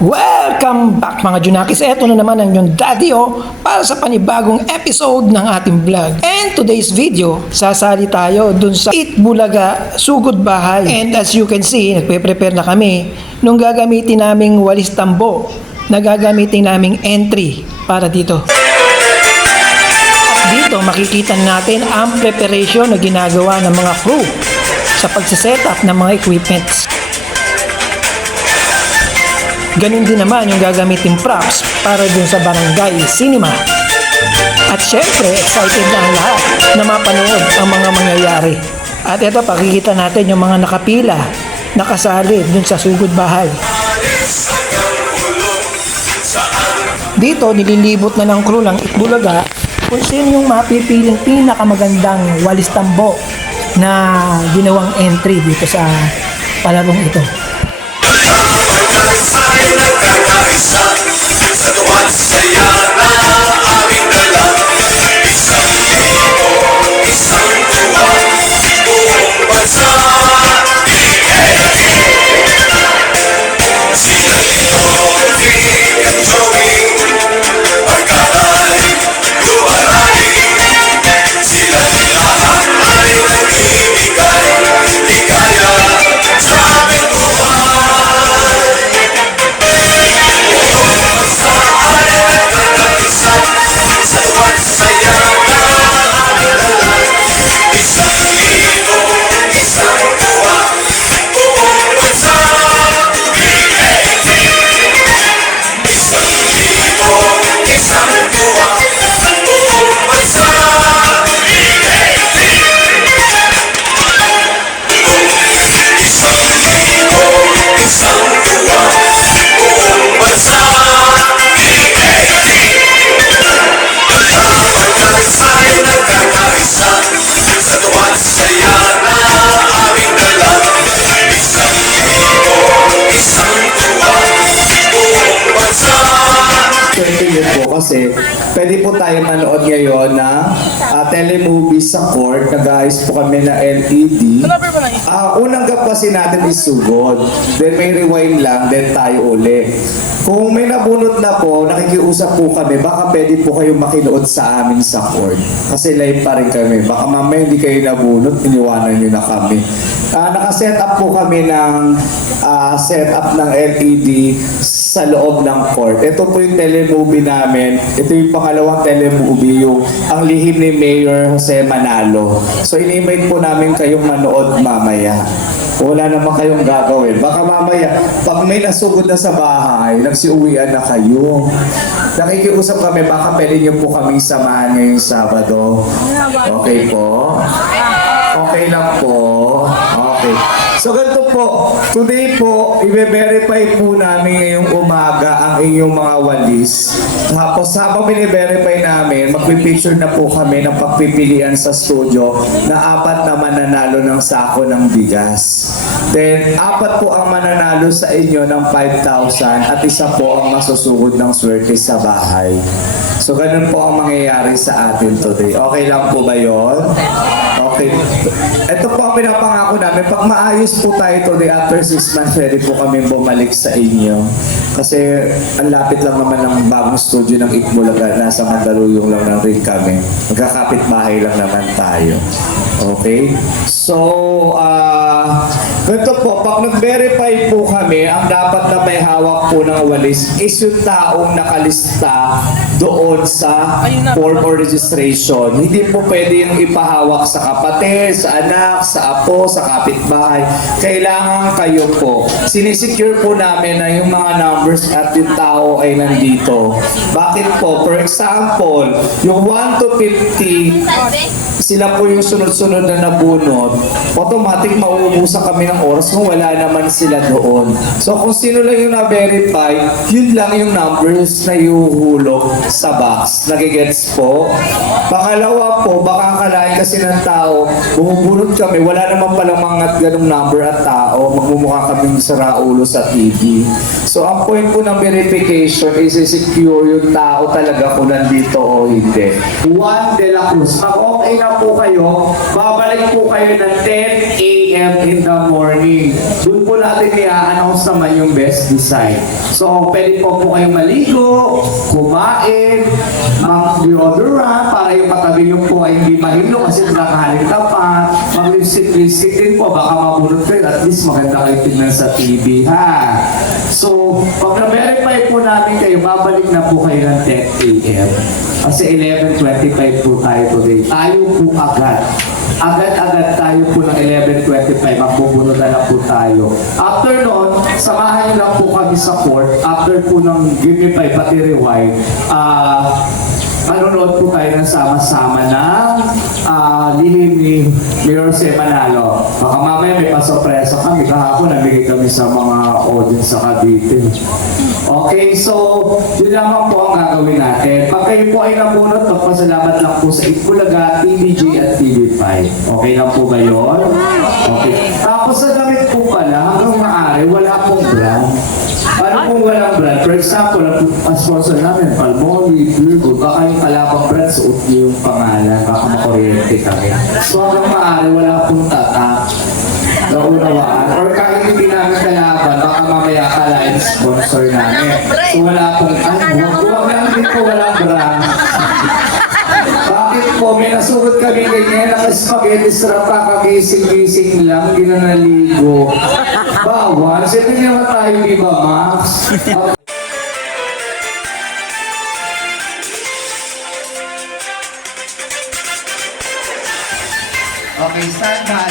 Welcome back mga Junakis. Eto na naman ang inyong daddy para sa panibagong episode ng ating vlog. And today's video, sasali tayo dun sa Itbulaga Sugod Bahay. And as you can see, nagpe-prepare na kami nung gagamitin naming walis tambo na gagamitin naming entry para dito. At dito makikita natin ang preparation na ginagawa ng mga crew sa pagsiset-up ng mga equipments. Ganun din naman yung gagamitin props para dun sa barangay cinema. At syempre, excited na ang lahat na mapanood ang mga mangyayari. At ito, pakikita natin yung mga nakapila, nakasali dun sa sugod bahay. Dito, nililibot na ng crew ng Itbulaga kung sino yung mapipiling pinakamagandang walis tambo na ginawang entry dito sa palarong ito. Sa tuwan saya na aming dala, isang libo, isang tuwa, buong bansa. Sila Joey at Joey, pagkakalik, luwalay. Sila lahat ay nagbibigay ligaya sa aming buhay. Kasi pwede po tayo manood ngayon ng telemovie sa court. Nag-ayos po kami na LED. Unang gapasin natin is sugod. Then may rewind lang, then tayo uli. Kung may nabunot na po, nakikiusap po kami, baka pwede po kayo makinood sa amin sa court. Kasi live pa rin kami. Baka mamaya hindi kayo nabunot, iniwanan nyo na kami. Nakaset up po kami ng setup ng LED sa loob ng court. Ito po yung telemovie namin. Ito yung pangalawang telemovie, yung Ang Lihim ni Mayor Jose Manalo. So in-invite po namin kayong manood mamaya. Wala naman kayong gagawin. Baka mamaya, pag may nasugod na sa bahay, nagsiuwian na kayo. Nakikiusap kami, baka pwede nyo po kaming samahan ngayong Sabado. Okay po? Okay lang po. Okay. So ganito po, today po, i-verify po namin ngayong umaga ang inyong mga walis. Tapos habang bine-verify namin, magpipicture na po kami ng pagpipilian sa studio na 4 na mananalo ng sako ng bigas. Then, 4 po ang mananalo sa inyo ng 5,000 at isa po ang masusugod ng swerte sa bahay. So ganun po ang mangyayari sa atin today. Okay lang po ba yun? Okay. Ito po ang pinapangako namin. Pag maayos po tayo today after 6 months, pwede po kami bumalik sa inyo. Kasi ang lapit lang naman ng bagong studio ng Itbulaga. Nasa Mandaluyong lang ng rin kami. Magkakapit bahay lang naman tayo. Okay? So, ganito po, pag nag-verify po kami, ang dapat na may hawak po ng walis is yung taong nakalista doon sa form or registration. Hindi po pwede yung ipahawak sa kapatid, sa anak, sa apo, sa kapitbahay. Kailangan kayo po. Sinisecure po namin na yung mga numbers at yung tao ay nandito. Bakit po? For example, yung 1 to 50, sila po yung sunod-sunod na nabunot, automatic mauubusan kami ng oras kung wala naman sila doon. So kung sino lang yung na-verify, yun lang yung numbers na ihuhulog sa box. Nagigets po? Pangalawa po, baka akalain kasi ng tao, bumubunot kami, wala naman palang mga ganong number at tao, magmumukha kaming saraulo sa TV. So ang point po ng verification is secure yung tao talaga kung nandito o hindi. Juan de la Cruz. Pag okay na po kayo, babalik po kayo ng 10, 8, a.m. in the morning. Doon po natin i-announce naman yung best design. So, pwede po kayong maligo, kumain, mag-deodorant para yung katabi nyo po ay hindi mahilo kasi nakahalin ka pa. Mag-lipstick din po, baka mabunod kayo. At least maganda kayo tingnan sa TV, ha? So, pag na-verify po natin kayo, babalik na po kayo ng 10 a.m. Kasi 11:25 po tayo today. Tayo po agad. Agad-agad tayo po ng 11:25. Magpupunod na lang po tayo. After nun, samahan niyo lang po kami sa court. After po ng Give Me 5 pati rewind, manonood po tayo ng sama-sama ng lihim ni Mayor C. Manalo. Baka mamaya may pasorpresa kami. Kahapon nabigay kami sa mga audience sa Cavite. Okay, so yun lamang po ang gagawin natin. Pag kayo po ay nabunot, magpasalamat lang po sa Itbulaga, TVG at TV5. Okay lang po ba yun? Okay. Tapos sa damit po pala, hanggang maaari, wala pong brand. Paano kung walang brand? For example, ang sponsor namin, Palmolive, Virgo, baka yung kalabang brand, suot niyo yung pangalan, baka makuryente kami. So hanggang maaari, wala pong tatak. Naunawaan. Or kahit hindi namin kalaban, baka mamaya kalain sponsor namin. So wala pong, huwag lang din po walang brand. Bakit po? May nasurot kami ganyan, naka-spaghetti strap, kakagising-gising lang, hindi na naligo. Bawal. Siyempre naman tayo, di ba, Max? Okay, stand by.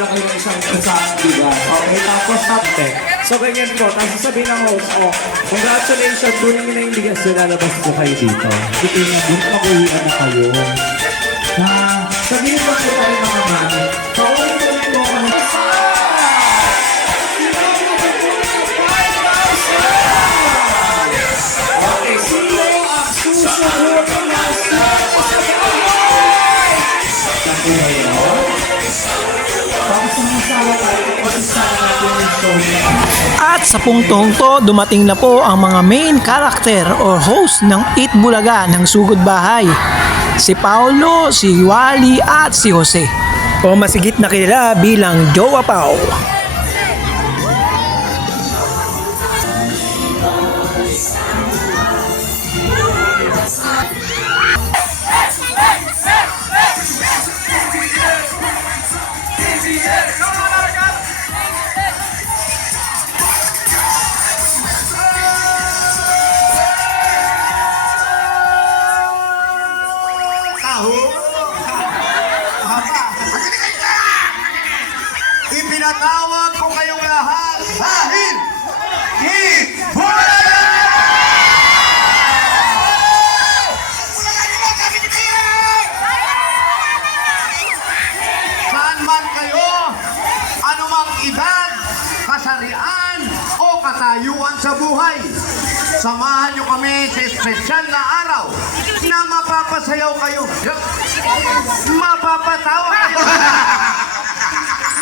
na kayo ng isang kasama, diba? Okay, tapos subtext. So, ganyan po. Tapos sasabihin ng host, oh, congratulations, tuloy nyo na yung bigas na lalabas ko kayo dito. Hindi nga, makuhian na kayo. Ha? Sabihin ba po tayo mga mami? Paulit-ulit po ako ng okay, sino ang susunod ng nasa? Tapos na yun. Tapos sumasawa tayo, pag-isama natin yung show niya. At sa punktong to, dumating na po ang mga main character or host ng Eat Bulaga ng Sugod Bahay. Si Paulo, si Wally at si Jose. O masigit na kilala bilang Jowa Pao. Ipinatawag ko kayong lahat dahil Eat Bulaga! Saan man kayo, anumang edad, kasarian o katayuan sa buhay, Samahan nyo kami sa espesyal na araw na mapapasayaw kayo. Mapapatawa kayo.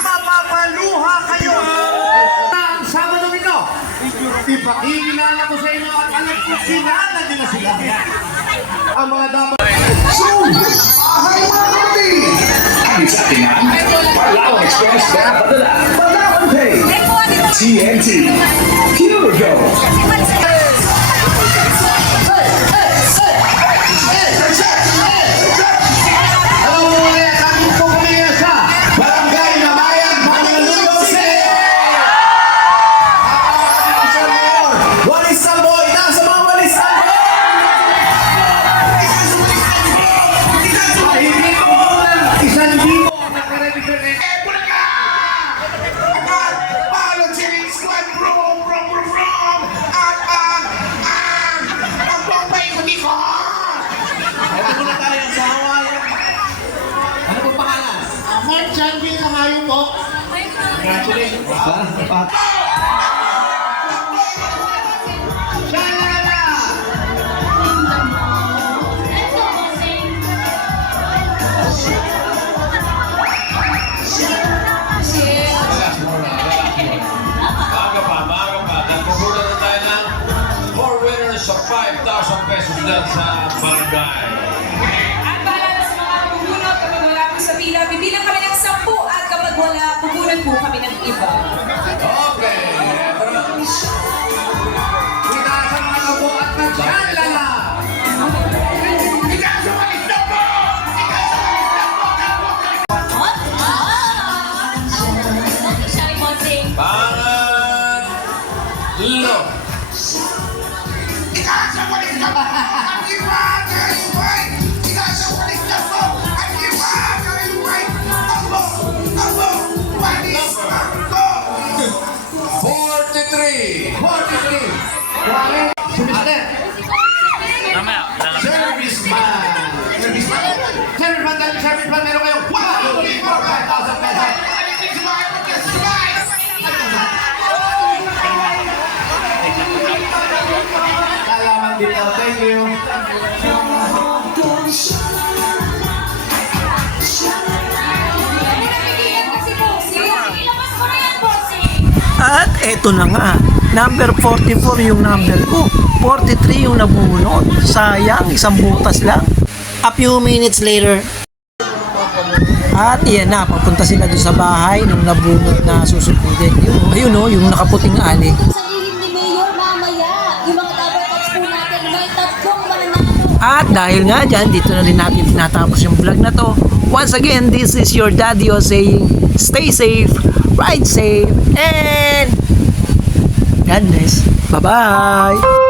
Mapapaluha kayo. Ang Sabado ito, ipakikilala ko sa inyo at alam ko sinala nyo na sila. Ang mga dapat... Palawan Express dan adalah Palawan Pay TNT Pure Gold. Hello mga kami po kami sa Barangay Namayan, Pangalulong City! Walis Samboy! Nasa mga Walis Samboy! Hindi ko lang 1,000 nakaregister na Palawan Chilling Squad Brom Brom Brom Brom ang bombay ko dito. Ito muna tayo sa Hawaii. Ano po pangalan? Mark Chanville Kamayo po. Congratulations. Shalala! Maaga pa. Nagpupunan na tayo ng 4 winners of 5,000 pesos dyan sa barangay. At paalala sa mga pupunot, kapag wala po sa pila, bibilang kami ng 10 at kapag wala, pupunan po kami ng iba. Okay. Kita sa mga labo at nagshalala! Pangatlo. Serviceman, meron kayong 1, 2, 3, 4, 5,000 pesos. Salamat dito. Thank you. Kasi bossing, ilabas mo na yan, bossing! At eto na nga, number 44 yung number ko. 43 yung nabunot. Sayang, isang butas lang. A few minutes later, at iyan na, papunta sila doon sa bahay nung nabunot na susupidin. Ayun o, yung nakaputing ali. Sabihin ni Mayor mamaya, yung mga double taps po natin, may tatlong mananalo. At dahil nga dyan, dito na rin natin tinatapos yung vlog na to. Once again, this is your Daddy O saying, stay safe, ride safe, and God bless. Bye-bye!